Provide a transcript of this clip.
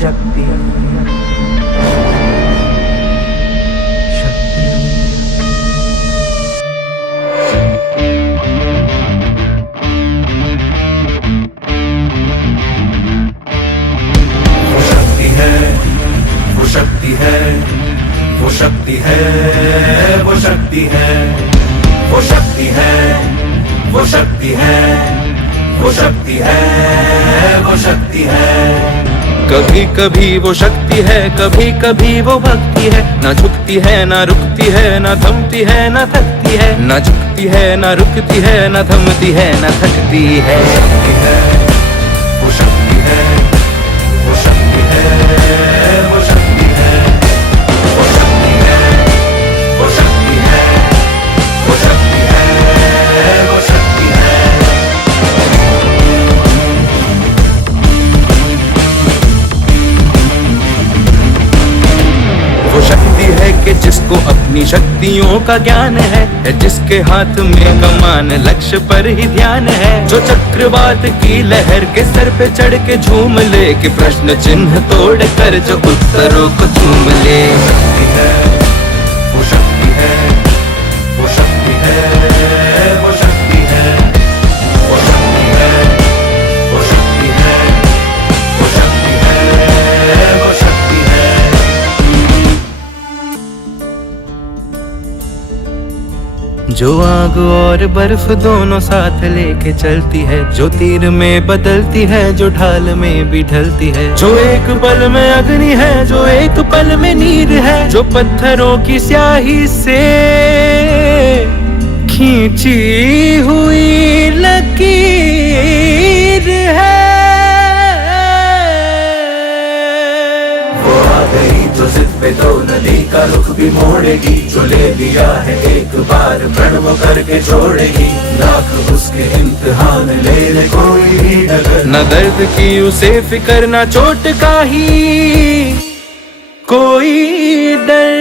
शक्ति शक्ति शक्ति वो शक्ति है, वो शक्ति है, वो शक्ति है, वो शक्ति है, वो शक्ति है, वो शक्ति है, वो शक्ति है, वो शक्ति है। कभी कभी वो शक्ति है, कभी कभी वो भक्ति है। ना झुकती है ना रुकती है, ना थमती है ना थकती है। ना झुकती है ना रुकती है, ना थमती है ना थकती है। शक्ति है, वो शक्ति है, वो शक्ति है, वो शक्ति है, वो शक्ति है, वो शक्ति है, वो शक्ति है, वो शक्ति है। वो शक्ति है कि जिसको अपनी शक्तियों का ज्ञान है, जिसके हाथ में कमान लक्ष्य पर ही ध्यान है। जो चक्रवात की लहर के सर पे चढ़ के झूम ले, कि प्रश्न चिन्ह तोड़ कर जो उत्तरों को चूम ले। शक्ति है, वो शक्ति है, वो शक्ति है, वो शक्ति है, वो शक्ति है, वो शक्ति है, वो शक्ति है, वो शक्ति है। जो आग और बर्फ दोनों साथ लेके चलती है, जो तीर में बदलती है, जो ढाल में भी ढलती है। जो एक पल में अग्नि है, जो एक पल में नीर है। जो पत्थरों की स्याही से खींची हुई लकीर है। वो आ गई जो जिद पे तो नदी का रुख भी मोड़ेगी। जो ले लिया है एक बार प्रण वो करके छोड़ेगी। लाख उसके इम्तिहान ले ले कोई भी डगर। न दर्द की उसे फिक्र, न चोट का ही कोई डर।